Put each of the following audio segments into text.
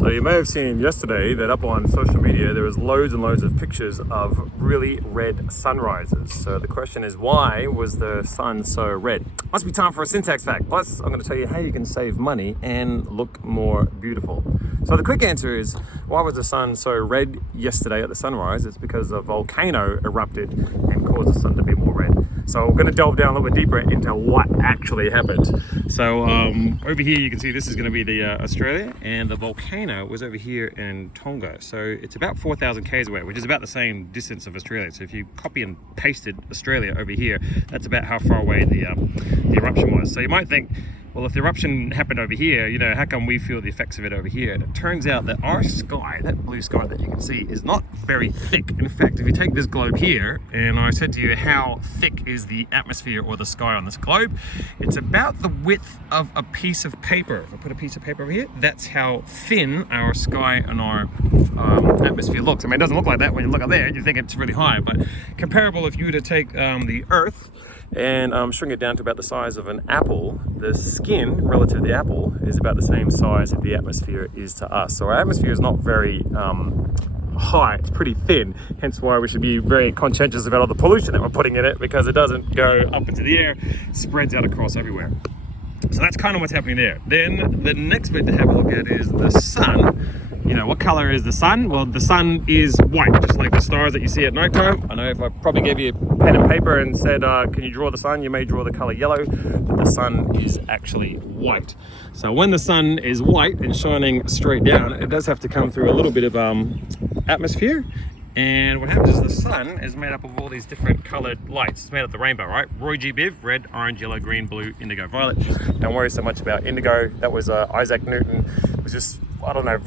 So you may have seen yesterday that up on social media there was loads and loads of pictures of really red sunrises. So the question is, why was the sun so red? Must be time for a syntax fact. Plus, I'm going to tell you how you can save money and look more beautiful. So the quick answer is, why was the sun so red yesterday at the sunrise? It's because a volcano erupted and caused the sun to be more red. So we're going to delve down a little bit deeper into what actually happened. So over here you can see this is going to be the Australia, and the volcano was over here in Tonga. So it's about 4,000 k's away, which is about the same distance of Australia. So if you copy and pasted Australia over here, that's about how far away the eruption was. So you might think, well, if the eruption happened over here, you know, how come we feel the effects of it over here? And it turns out that our sky, that blue sky that you can see, is not very thick. In fact, if you take this globe here, and I said to you how thick is the atmosphere or the sky on this globe, it's about the width of a piece of paper. If I put a piece of paper over here, that's how thin our sky and our atmosphere looks. I mean, it doesn't look like that when you look up there, you think it's really high, but comparable if you were to take the Earth and shrink it down to about the size of an apple, the skin relative to the apple is about the same size that the atmosphere is to us. So our atmosphere is not very high, it's pretty thin, hence why we should be very conscientious about all the pollution that we're putting in it, because it doesn't go up into the air, spreads out across everywhere. So that's kind of what's happening there. Then the next bit to have a look at is the sun. You know, what color is the sun? Well, the sun is white, just like the stars that you see at nighttime. I know if I probably gave you pen and paper and said, can you draw the sun? You may draw the color yellow, but the sun is actually white. So when the sun is white and shining straight down, it does have to come through a little bit of atmosphere. And what happens is the sun is made up of all these different colored lights. It's made of the rainbow, right? Roy G. Biv, red, orange, yellow, green, blue, indigo, violet. Don't worry so much about indigo. That was Isaac Newton. It was just, I don't know,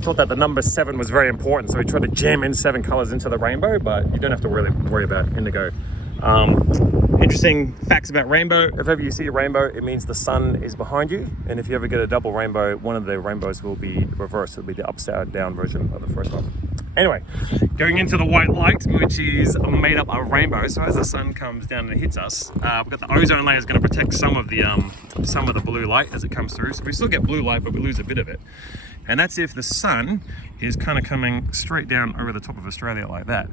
thought that the number 7 was very important. So he tried to jam in 7 colors into the rainbow, but you don't have to really worry about indigo. Interesting facts about rainbow. If ever you see a rainbow, it means the sun is behind you. And if you ever get a double rainbow, one of the rainbows will be reversed. It'll be the upside down version of the first one. Anyway, going into the white light, which is made up of rainbows. So as the sun comes down and hits us, we've got the ozone layer is going to protect some of the blue light as it comes through. So we still get blue light, but we lose a bit of it. And that's if the sun is kind of coming straight down over the top of Australia like that.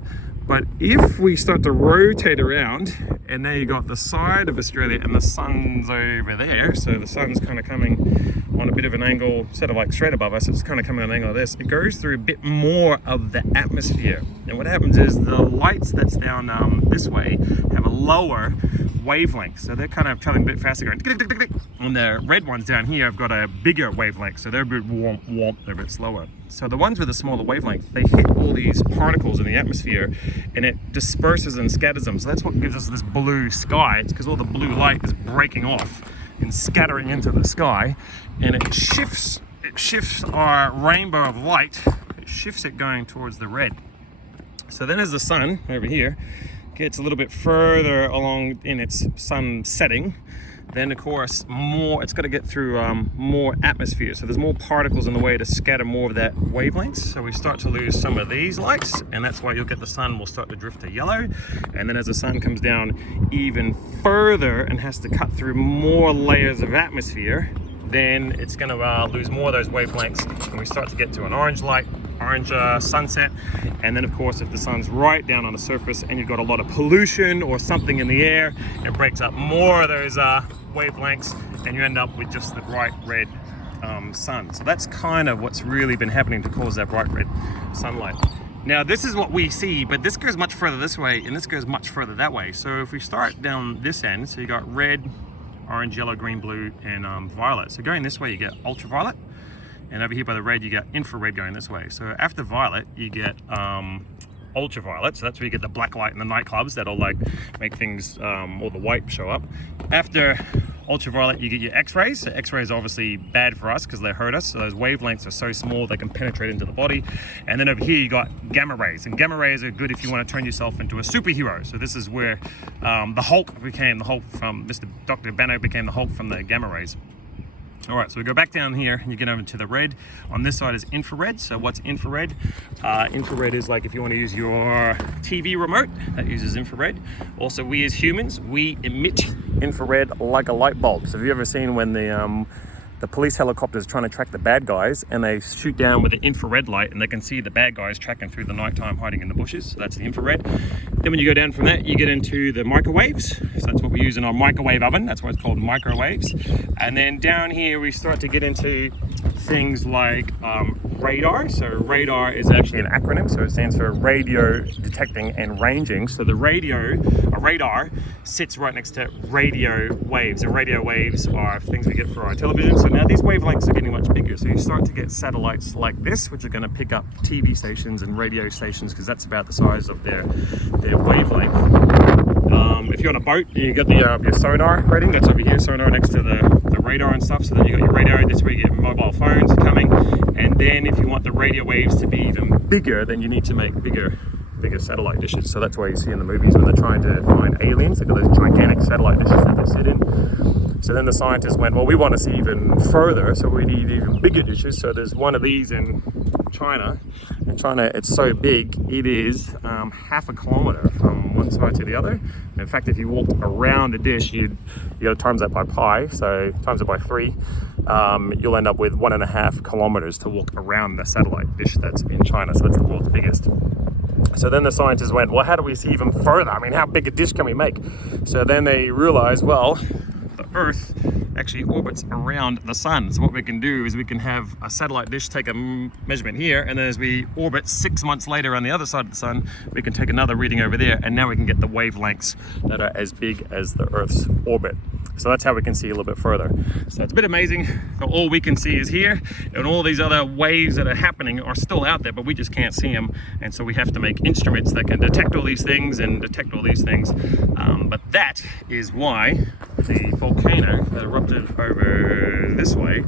But if we start to rotate around, and now you got the side of Australia and the sun's over there, so the sun's kind of coming on a bit of an angle, instead of like straight above us, it's kind of coming on an angle like this, it goes through a bit more of the atmosphere. And what happens is the lights that's down this way have a lower wavelength, so they're kind of traveling a bit faster, going tick, tick, tick, tick. And the red ones down here have got a bigger wavelength, so they're a bit they're a bit slower. So the ones with a smaller wavelength, they hit all these particles in the atmosphere and it disperses and scatters them. So that's what gives us this blue sky. It's because all the blue light is breaking off and scattering into the sky, and it shifts our rainbow of light, it shifts it going towards the red. So then as the sun over here gets a little bit further along in its sun setting, then of course it's got to get through more atmosphere, so there's more particles in the way to scatter more of that wavelength. So we start to lose some of these lights, and that's why you'll get the sun will start to drift to yellow. And then as the sun comes down even further and has to cut through more layers of atmosphere, then it's going to lose more of those wavelengths, and we start to get to an orange light, orange sunset. And then of course if the sun's right down on the surface and you've got a lot of pollution or something in the air, it breaks up more of those wavelengths, and you end up with just the bright red sun. So that's kind of what's really been happening to cause that bright red sunlight. Now this is what we see, but this goes much further this way and this goes much further that way. So if we start down this end, so you got red, orange, yellow, green, blue, and violet. So going this way you get ultraviolet, and over here by the red you get infrared going this way. So after violet you get ultraviolet, so that's where you get the black light in the nightclubs that'll like make things all the white show up. After ultraviolet you get your x-rays. So x-rays are obviously bad for us because they hurt us, so those wavelengths are so small they can penetrate into the body. And then over here you got gamma rays, and gamma rays are good if you want to turn yourself into a superhero. So this is where the Hulk became the Hulk from Dr. Banner became the Hulk from the gamma rays. All right, so we go back down here and you get over to the red. On this side is infrared. So what's infrared? Infrared is like if you want to use your TV remote, that uses infrared. Also, we as humans, we emit infrared like a light bulb. So have you ever seen when the the police helicopters trying to track the bad guys, and they shoot down with the infrared light, and they can see the bad guys tracking through the nighttime hiding in the bushes. So that's the infrared. Then when you go down from that, you get into the microwaves. So that's what we use in our microwave oven. That's why it's called microwaves. And then down here we start to get into things like radar. So radar is actually an acronym, so it stands for radio detecting and ranging. So the radar sits right next to radio waves, and radio waves are things we get for our television. So now these wavelengths are getting much bigger, so you start to get satellites like this, which are going to pick up TV stations and radio stations, because that's about the size of their wavelength. If you're on a boat, you got the your sonar rating, that's over here, sonar next to the radar and stuff. So then you got your radio, that's where you get mobile phones coming. And then if you want the radio waves to be even bigger, then you need to make bigger satellite dishes. So that's why you see in the movies when they're trying to find aliens, they've got those gigantic satellite dishes that they sit in. So then the scientists went, well, we want to see even further, so we need even bigger dishes. So there's one of these in China. In China, it's so big, it is half a kilometer from one side to the other. In fact, if you walked around the dish, you got to times that by pi, so times it by 3, you'll end up with 1.5 kilometers to walk around the satellite dish that's in China. So that's the world's biggest. So then the scientists went, well, how do we see even further? I mean, how big a dish can we make? So then they realized, well, the Earth actually orbits around the sun. So what we can do is we can have a satellite dish take a measurement here, and then as we orbit 6 months later on the other side of the sun, we can take another reading over there, and now we can get the wavelengths that are as big as the Earth's orbit. So that's how we can see a little bit further. So it's a bit amazing that all we can see is here, and all these other waves that are happening are still out there, but we just can't see them. And so we have to make instruments that can detect all these things and detect all these things. But that is why the volcano that erupted over this way,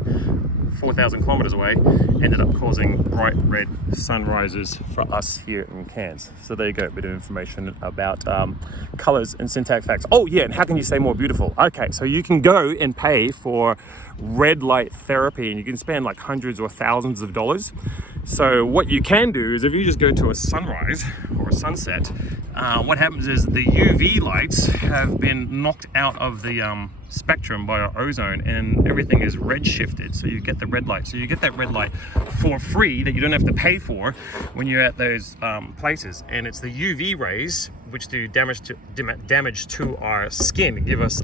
4,000 kilometers away, ended up causing bright red sunrises for us here in Cairns. So there you go, a bit of information about colors and syntax facts. Oh yeah, and how can you say more beautiful? Okay, so you can go and pay for red light therapy, and you can spend like hundreds or thousands of dollars. So what you can do is if you just go to a sunrise or a sunset, what happens is the UV lights have been knocked out of the spectrum by our ozone, and everything is red shifted, so you get the red light. So you get that red light for free that you don't have to pay for when you're at those places. And it's the UV rays which do damage to our skin, give us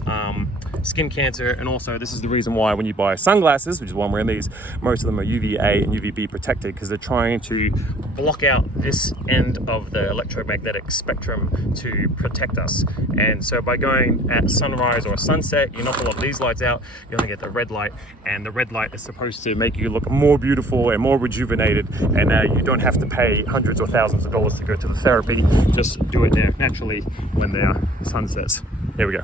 skin cancer. And also this is the reason why when you buy sunglasses, which is why I'm wearing these, most of them are UVA and UVB protected, because they're trying to block out this end of the electromagnetic spectrum to protect us. And so by going at sunrise or sunset, you knock a lot of these lights out, you only get the red light, and the red light is supposed to make you look more beautiful and more rejuvenated, and you don't have to pay hundreds or thousands of dollars to go to the therapy. Just do it there naturally when the sun sets. There we go.